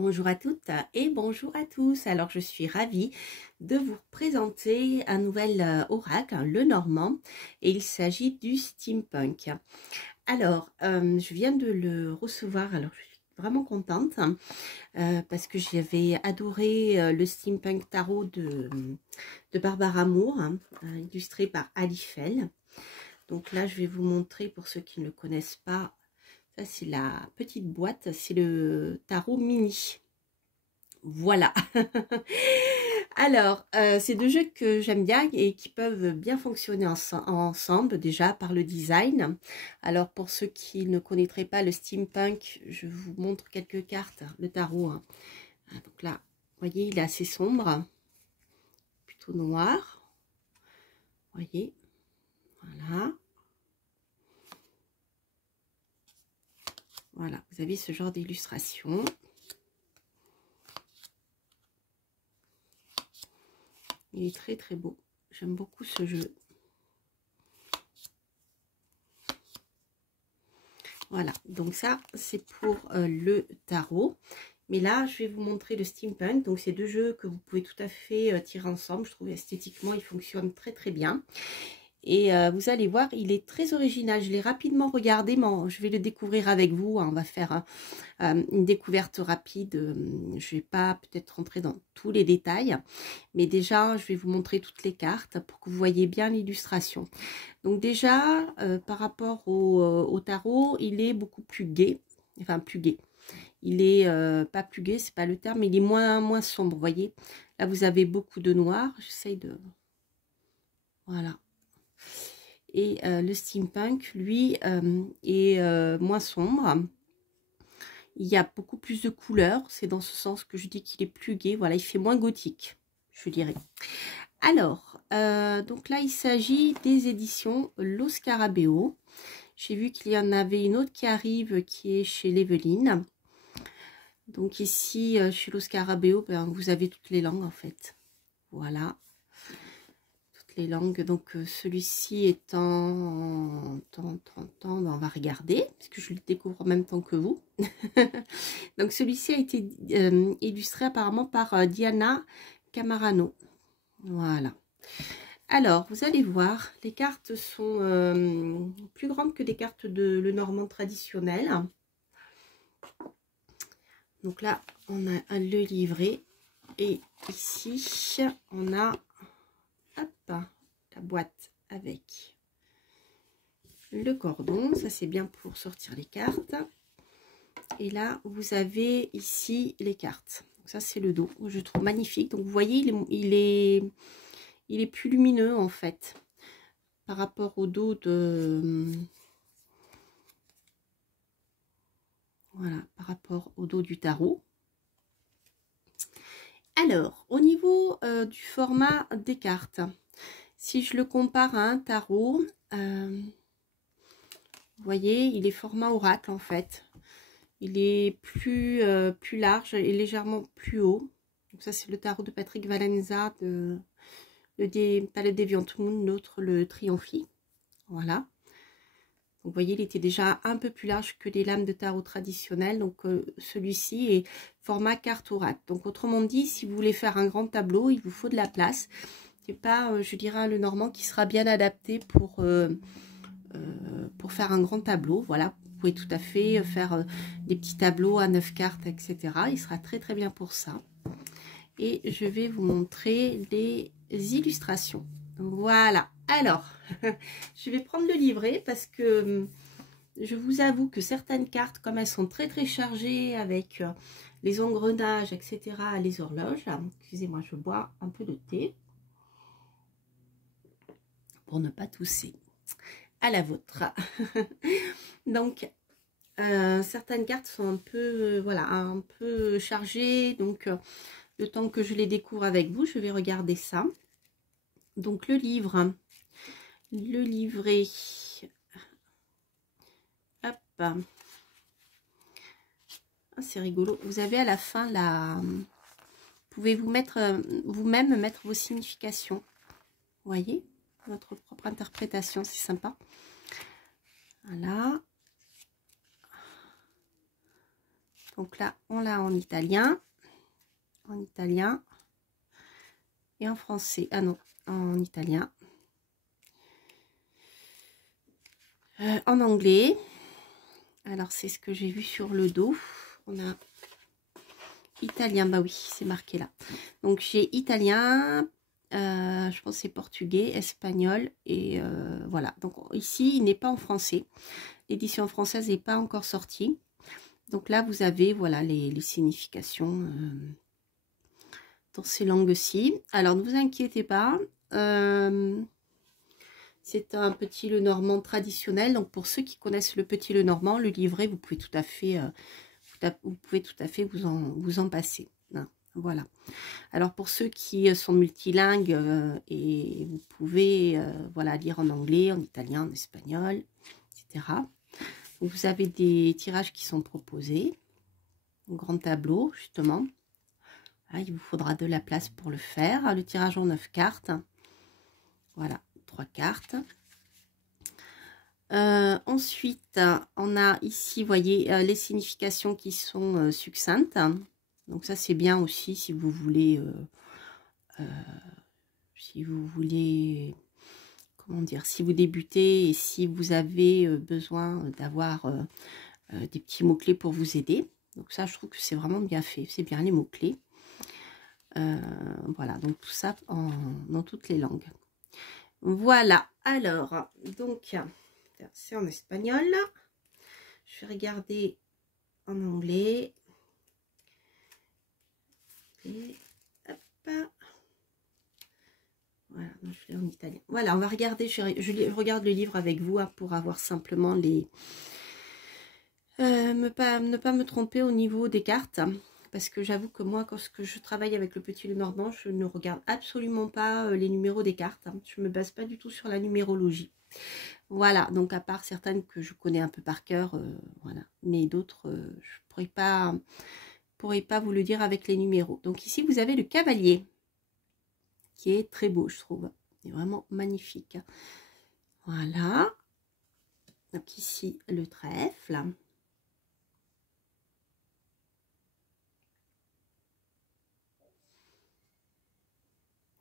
Bonjour à toutes et bonjour à tous. Alors je suis ravie de vous présenter un nouvel oracle, le Normand, et il s'agit du steampunk. Alors je viens de le recevoir, alors je suis vraiment contente parce que j'avais adoré le steampunk tarot de Barbara Moore, illustré par Ali Fell. Donc là je vais vous montrer pour ceux qui ne le connaissent pas. Ça, c'est la petite boîte, c'est le tarot mini. Voilà. Alors, c'est deux jeux que j'aime bien et qui peuvent bien fonctionner ensemble, déjà par le design. Alors, pour ceux qui ne connaîtraient pas le steampunk, je vous montre quelques cartes, le tarot. Donc là, vous voyez, il est assez sombre, plutôt noir. Vous voyez, voilà. Voilà, vous avez ce genre d'illustration. Il est très très beau. J'aime beaucoup ce jeu. Voilà, donc ça c'est pour le tarot. Mais là, je vais vous montrer le steampunk. Donc c'est deux jeux que vous pouvez tout à fait tirer ensemble. Je trouve esthétiquement, ils fonctionnent très très bien. Et vous allez voir, il est très original. Je l'ai rapidement regardé, mais je vais le découvrir avec vous. On va faire une découverte rapide. Je ne vais pas peut-être rentrer dans tous les détails, mais déjà, je vais vous montrer toutes les cartes pour que vous voyez bien l'illustration. Donc déjà, par rapport au tarot, il est beaucoup plus gai. Enfin, plus gai. Il est pas plus gai, c'est pas le terme, mais il est moins sombre, vous voyez. Là, vous avez beaucoup de noir. J'essaye de... Voilà. Et le steampunk, lui, est moins sombre. Il y a beaucoup plus de couleurs. C'est dans ce sens que je dis qu'il est plus gai. Voilà, il fait moins gothique, je dirais. Alors, donc là, il s'agit des éditions Lo Scarabeo. J'ai vu qu'il y en avait une autre qui arrive, qui est chez l'Evelyne. Donc ici, chez Lo Scarabeo, ben, vous avez toutes les langues, en fait. Voilà. Les langues, donc celui-ci est en 30 ans, ben on va regarder puisque je le découvre en même temps que vous. Donc celui-ci a été illustré apparemment par Diana Camarano. Voilà. Alors vous allez voir, les cartes sont plus grandes que des cartes de le normand traditionnel. Donc là on a le livret et ici on a la boîte avec le cordon. Ça c'est bien pour sortir les cartes. Et là vous avez ici les cartes. Donc ça c'est le dos, je trouve magnifique. Donc vous voyez il est plus lumineux en fait par rapport au dos de... Voilà, par rapport au dos du tarot. Alors au niveau du format des cartes, si je le compare à un tarot, vous voyez, il est format oracle en fait. Il est plus large et légèrement plus haut. Donc ça, c'est le tarot de Patrick Valenza, le Palette Deviant Moon, l'autre le Triomphi. Voilà. Donc vous voyez, il était déjà un peu plus large que les lames de tarot traditionnelles. Donc celui-ci est format carte oracle. Donc autrement dit, si vous voulez faire un grand tableau, il vous faut de la place. C'est pas, je dirais, le normand qui sera bien adapté pour faire un grand tableau. Voilà, vous pouvez tout à fait faire des petits tableaux à 9 cartes, etc. Il sera très très bien pour ça. Et je vais vous montrer les illustrations. Voilà, alors, je vais prendre le livret parce que je vous avoue que certaines cartes, comme elles sont très très chargées avec les engrenages, etc., les horloges, excusez-moi, je bois un peu de thé pour ne pas tousser. À la vôtre. Donc certaines cartes sont un peu voilà, un peu chargées, donc le temps que je les découvre avec vous, je vais regarder ça. Donc le livre, le livret, hop, ah, c'est rigolo, vous avez à la fin la, pouvez-vous mettre vous-même mettre vos significations, vous voyez, votre propre interprétation, c'est sympa. Voilà. Donc là, on l'a en italien et en français. Ah non, en italien. En anglais. Alors, c'est ce que j'ai vu sur le dos. On a italien, bah oui, c'est marqué là. Donc, j'ai italien, je pense que c'est portugais, espagnol et voilà. Donc, ici, il n'est pas en français. L'édition française n'est pas encore sortie. Donc là, vous avez, voilà, les significations dans ces langues-ci. Alors, ne vous inquiétez pas. C'est un petit Lenormand traditionnel. Donc, pour ceux qui connaissent le petit Lenormand, le livret, vous pouvez tout à fait, vous en passer. Hein, voilà. Alors, pour ceux qui sont multilingues, et vous pouvez voilà, lire en anglais, en italien, en espagnol, etc. Donc, vous avez des tirages qui sont proposés. Un grand tableau, justement. Là, il vous faudra de la place pour le faire. Le tirage en 9 cartes. Voilà, 3 cartes. Ensuite, on a ici, vous voyez, les significations qui sont succinctes. Donc ça, c'est bien aussi si vous voulez, comment dire, si vous débutez et si vous avez besoin d'avoir des petits mots-clés pour vous aider. Donc ça, je trouve que c'est vraiment bien fait. C'est bien les mots-clés. Voilà, donc tout ça dans toutes les langues. Voilà, alors, donc, c'est en espagnol. Je vais regarder en anglais. Et hop. Voilà, non, je l'ai en italien. Voilà, on va regarder, je regarde le livre avec vous hein, pour avoir simplement les... ne pas me tromper au niveau des cartes. Parce que j'avoue que moi, quand je travaille avec le petit Lenormand, je ne regarde absolument pas les numéros des cartes. Hein. Je ne me base pas du tout sur la numérologie. Voilà, donc à part certaines que je connais un peu par cœur, voilà. Mais d'autres, je ne pourrais pas vous le dire avec les numéros. Donc ici, vous avez le cavalier, qui est très beau, je trouve. Il est vraiment magnifique. Voilà. Donc ici, le trèfle.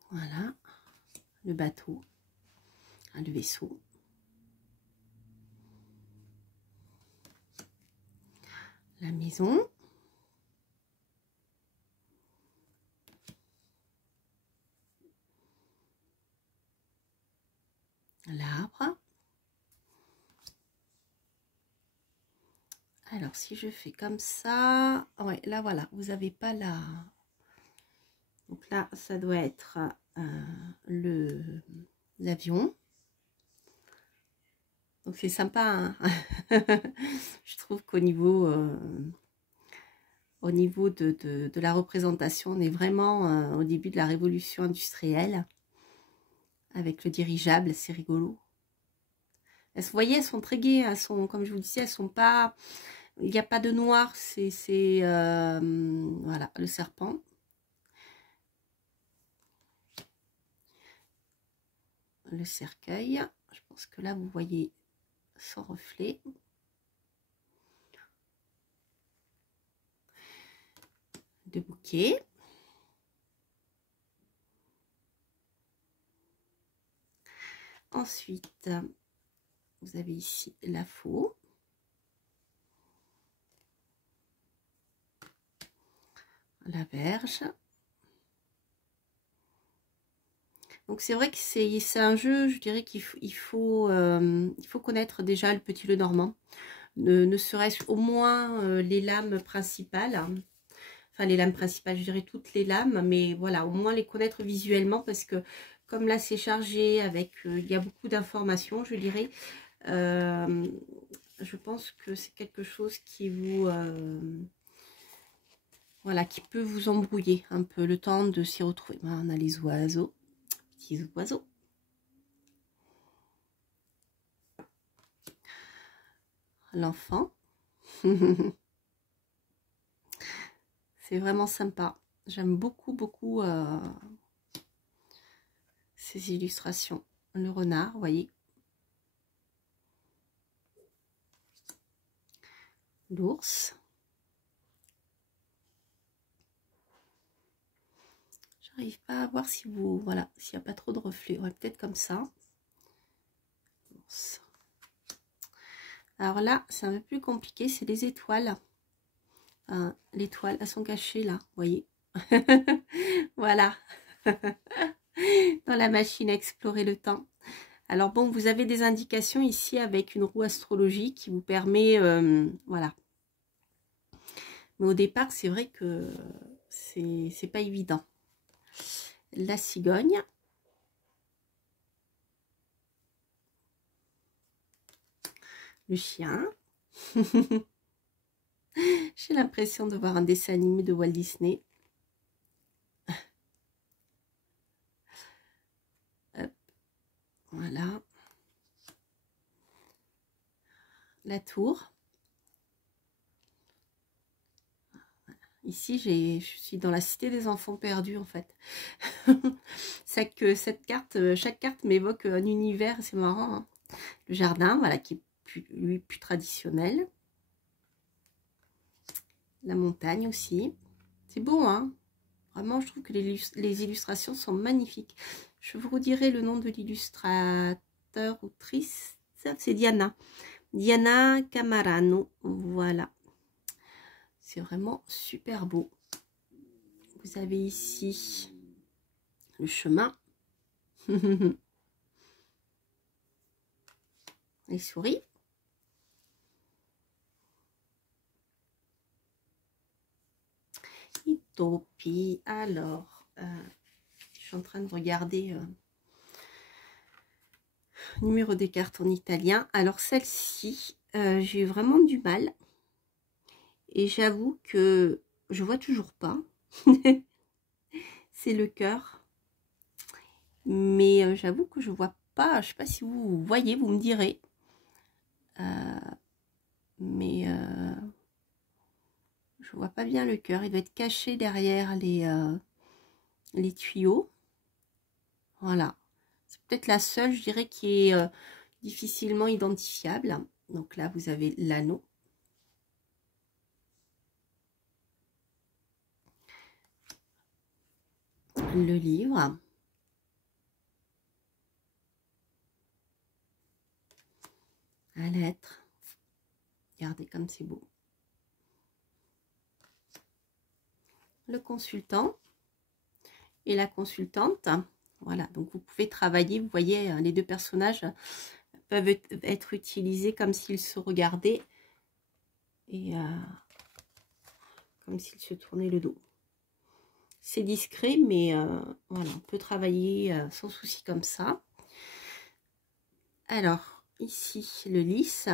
Voilà, le bateau, le vaisseau. La maison. L'arbre. Alors, si je fais comme ça, ouais, là, voilà, vous n'avez pas la... Donc là, ça doit être l'avion. Donc c'est sympa, hein. Je trouve qu'au niveau, de la représentation, on est vraiment au début de la révolution industrielle avec le dirigeable, c'est rigolo. Vous voyez, elles sont très gaies, elles sont, comme je vous disais, elles sont pas, il n'y a pas de noir, c'est voilà, le serpent. Le cercueil, je pense que là vous voyez son reflet. De bouquet. Ensuite, vous avez ici la faux. La verge. Donc c'est vrai que c'est un jeu, je dirais qu'il faut connaître déjà le petit Lenormand. Ne serait-ce au moins les lames principales. Enfin les lames principales, je dirais toutes les lames, mais voilà, au moins les connaître visuellement parce que comme là c'est chargé avec, il y a beaucoup d'informations, je dirais. Je pense que c'est quelque chose qui vous... voilà, qui peut vous embrouiller un peu le temps de s'y retrouver. Voilà, on a les oiseaux, petits oiseaux. L'enfant. C'est vraiment sympa. J'aime beaucoup, beaucoup ces illustrations. Le renard, vous voyez. L'ours. J'arrive pas à voir si vous... Voilà, s'il n'y a pas trop de reflets. Ouais, peut-être comme ça. Alors là, c'est un peu plus compliqué. C'est les étoiles. L'étoile, elles sont cachées là, vous voyez. Voilà. Dans la machine à explorer le temps. Alors bon, vous avez des indications ici avec une roue astrologique qui vous permet... voilà. Mais au départ, c'est vrai que c'est pas évident. La cigogne. Le chien. J'ai l'impression de voir un dessin animé de Walt Disney. Hop. Voilà. La tour. Ici, je suis dans la cité des enfants perdus, en fait. C'est que cette carte, chaque carte m'évoque un univers, c'est marrant. Hein. Le jardin, voilà, qui est lui, plus traditionnel. La montagne aussi. C'est beau, hein. Vraiment, je trouve que les illustrations sont magnifiques. Je vous redirai le nom de l'illustrateur, autrice. C'est Diana. Diana Camarano. Voilà. C'est vraiment super beau. Vous avez ici le chemin. Les souris. Utopie. Alors, je suis en train de regarder numéro des cartes en italien. Alors, celle-ci, j'ai vraiment du mal. Et j'avoue que je vois toujours pas. C'est le cœur. Mais j'avoue que je vois pas. Je sais pas si vous voyez, vous me direz. Mais je vois pas bien le cœur. Il doit être caché derrière les tuyaux. Voilà. C'est peut-être la seule, je dirais, qui est difficilement identifiable. Donc là, vous avez l'anneau. Le livre. La lettre. Regardez comme c'est beau. Le consultant et la consultante. Voilà, donc vous pouvez travailler, vous voyez, les deux personnages peuvent être utilisés comme s'ils se regardaient et comme s'ils se tournaient le dos. C'est discret, mais voilà, on peut travailler sans souci comme ça. Alors, ici, le lys.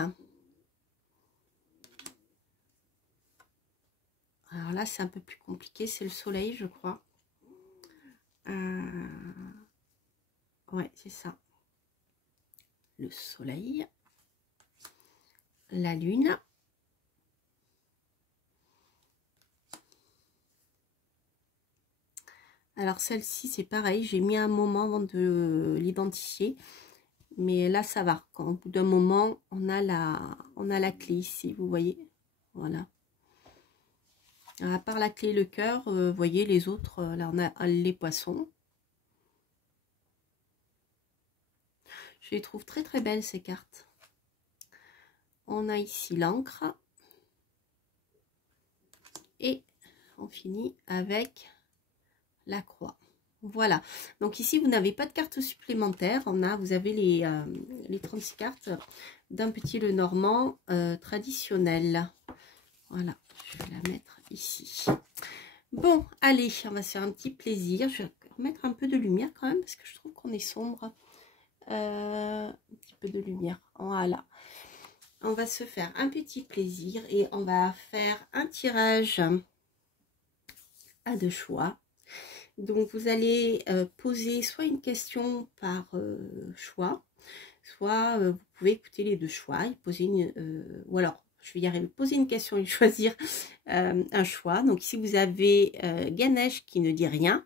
Alors là, c'est un peu plus compliqué, c'est le soleil, je crois. Ouais, c'est ça. Le soleil. La lune. Alors celle-ci, c'est pareil, j'ai mis un moment avant de l'identifier. Mais là, ça va. Quand, au bout d'un moment, on a la clé ici, vous voyez. Voilà. Alors, à part la clé et le cœur, vous voyez les autres, là, on a les poissons. Je les trouve très très belles, ces cartes. On a ici l'encre. Et on finit avec la croix. Voilà. Donc ici, vous n'avez pas de carte supplémentaire. Vous avez les 36 cartes d'un petit Lenormand traditionnel. Voilà. Je vais la mettre ici. Bon, allez, on va se faire un petit plaisir. Je vais remettre un peu de lumière quand même parce que je trouve qu'on est sombre. Un petit peu de lumière. Voilà. On va se faire un petit plaisir et on va faire un tirage à deux choix. Donc, vous allez poser soit une question par choix, soit vous pouvez écouter les deux choix et poser ou alors, je vais y arriver, poser une question et choisir un choix. Donc, ici, vous avez Ganesh qui ne dit rien.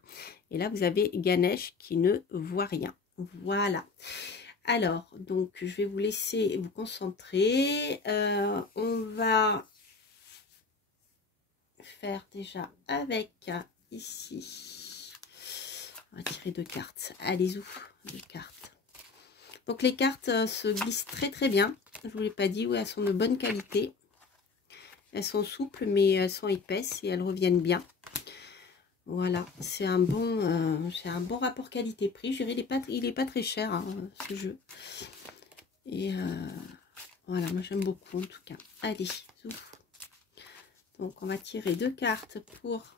Et là, vous avez Ganesh qui ne voit rien. Voilà. Alors, donc, je vais vous laisser vous concentrer. On va faire déjà avec ici On va tirer 2 cartes. Allez, ouf, 2 cartes. Donc les cartes se glissent très très bien. Je ne vous l'ai pas dit, oui, elles sont de bonne qualité. Elles sont souples, mais elles sont épaisses et elles reviennent bien. Voilà, c'est un bon rapport qualité-prix. Je dirais, il est pas très cher, hein, ce jeu. Et voilà, moi j'aime beaucoup en tout cas. Allez, ouf. Donc on va tirer 2 cartes pour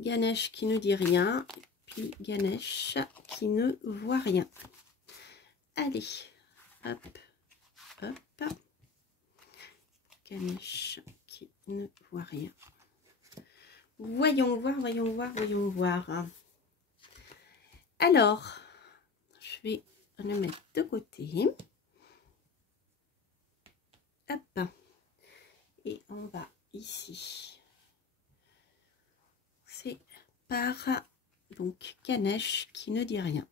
Ganesh qui ne dit rien. Puis Ganesh qui ne voit rien. Allez, hop, hop. Ganesh qui ne voit rien. Voyons voir, voyons voir, voyons voir. Alors, je vais le mettre de côté. Hop. Et on va ici. C'est par donc Ganesh qui ne dit rien.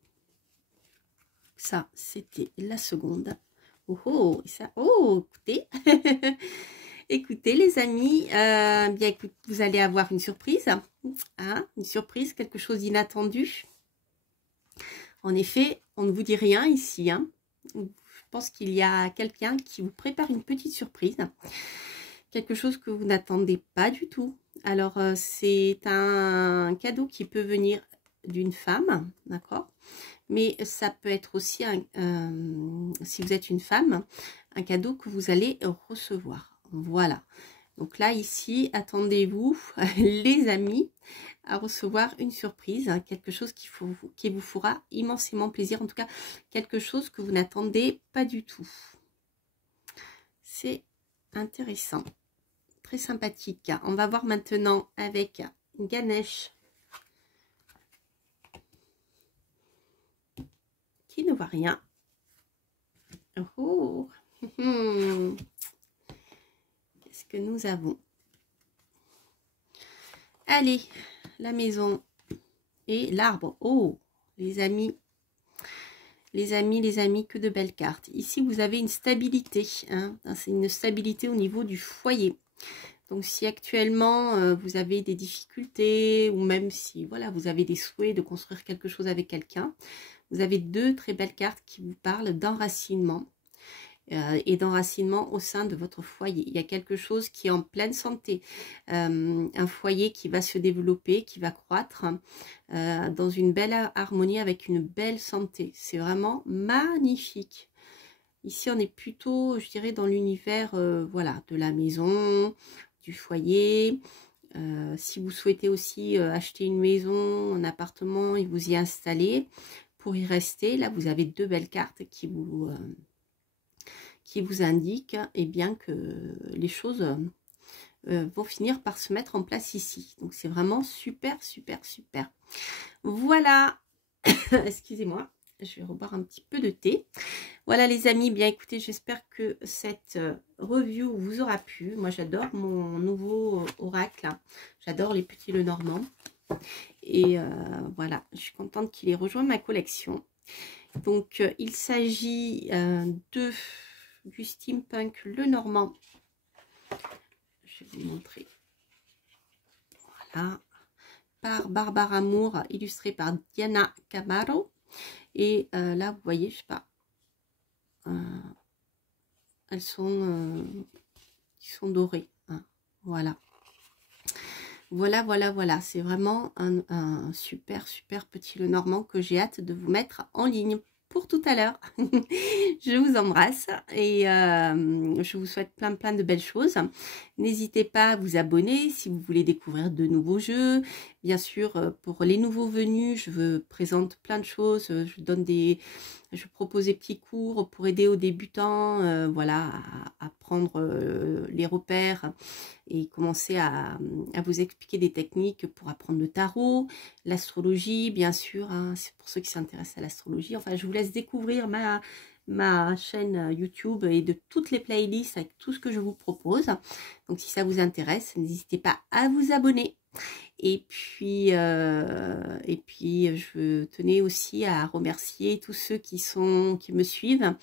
Ça, c'était la seconde. Oh, oh, ça, oh, écoutez. Écoutez, les amis, bien écoute, vous allez avoir une surprise. Hein, une surprise, quelque chose d'inattendu. En effet, on ne vous dit rien ici. Hein. Je pense qu'il y a quelqu'un qui vous prépare une petite surprise. Quelque chose que vous n'attendez pas du tout. Alors, c'est un cadeau qui peut venir d'une femme, d'accord? Mais ça peut être aussi, si vous êtes une femme, un cadeau que vous allez recevoir. Voilà. Donc là, ici, attendez-vous, les amis, à recevoir une surprise, hein, quelque chose qui vous fera immensément plaisir. En tout cas, quelque chose que vous n'attendez pas du tout. C'est intéressant. Très sympathique. On va voir maintenant avec Ganesh qui ne voit rien. Oh. Qu'est-ce que nous avons? Allez, la maison et l'arbre. Oh, les amis. Les amis, que de belles cartes. Ici, vous avez une stabilité. Hein. C'est une stabilité au niveau du foyer. Donc, si actuellement, vous avez des difficultés ou même si voilà, vous avez des souhaits de construire quelque chose avec quelqu'un, vous avez 2 très belles cartes qui vous parlent d'enracinement et d'enracinement au sein de votre foyer. Il y a quelque chose qui est en pleine santé, un foyer qui va se développer, qui va croître dans une belle harmonie avec une belle santé. C'est vraiment magnifique. Ici, on est plutôt, je dirais, dans l'univers voilà, de la maison, du foyer. Si vous souhaitez aussi acheter une maison, un appartement et vous y installer, pour y rester, là, vous avez 2 belles cartes qui vous indiquent eh bien, que les choses vont finir par se mettre en place ici. Donc, c'est vraiment super, super, super. Voilà. Excusez-moi. Je vais reboire un petit peu de thé. Voilà les amis, bien écoutez, j'espère que cette review vous aura plu. Moi j'adore mon nouveau oracle, j'adore les petits Lenormand. Et voilà, je suis contente qu'il ait rejoint ma collection. Donc il s'agit du steampunk Lenormand. Je vais vous montrer. Voilà, par Barbara Moore, illustré par Diana Camaro. Et là, vous voyez, je sais pas, elles sont dorées. Hein, voilà. Voilà. C'est vraiment un super, super petit Lenormand que j'ai hâte de vous mettre en ligne pour tout à l'heure. Je vous embrasse et je vous souhaite plein de belles choses. N'hésitez pas à vous abonner si vous voulez découvrir de nouveaux jeux. Bien sûr, pour les nouveaux venus, je présente plein de choses. Je propose des petits cours pour aider aux débutants, voilà, à prendre les repères et commencer à vous expliquer des techniques pour apprendre le tarot, l'astrologie, bien sûr, hein, c'est pour ceux qui s'intéressent à l'astrologie. Enfin, je vous laisse découvrir ma chaîne YouTube et de toutes les playlists avec tout ce que je vous propose. Donc, si ça vous intéresse, n'hésitez pas à vous abonner. Et puis je tenais aussi à remercier tous ceux qui me suivent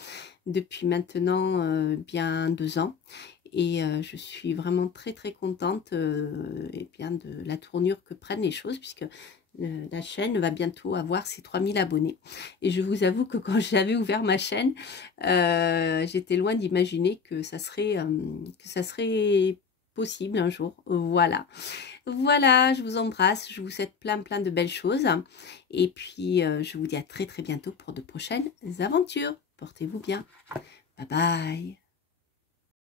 depuis maintenant bien 2 ans. Et je suis vraiment très contente et bien de la tournure que prennent les choses, puisque La chaîne va bientôt avoir ses 3000 abonnés. Et je vous avoue que quand j'avais ouvert ma chaîne, j'étais loin d'imaginer que ça serait possible un jour. Voilà. Voilà, je vous embrasse. Je vous souhaite plein de belles choses. Et puis, je vous dis à très bientôt pour de prochaines aventures. Portez-vous bien. Bye bye.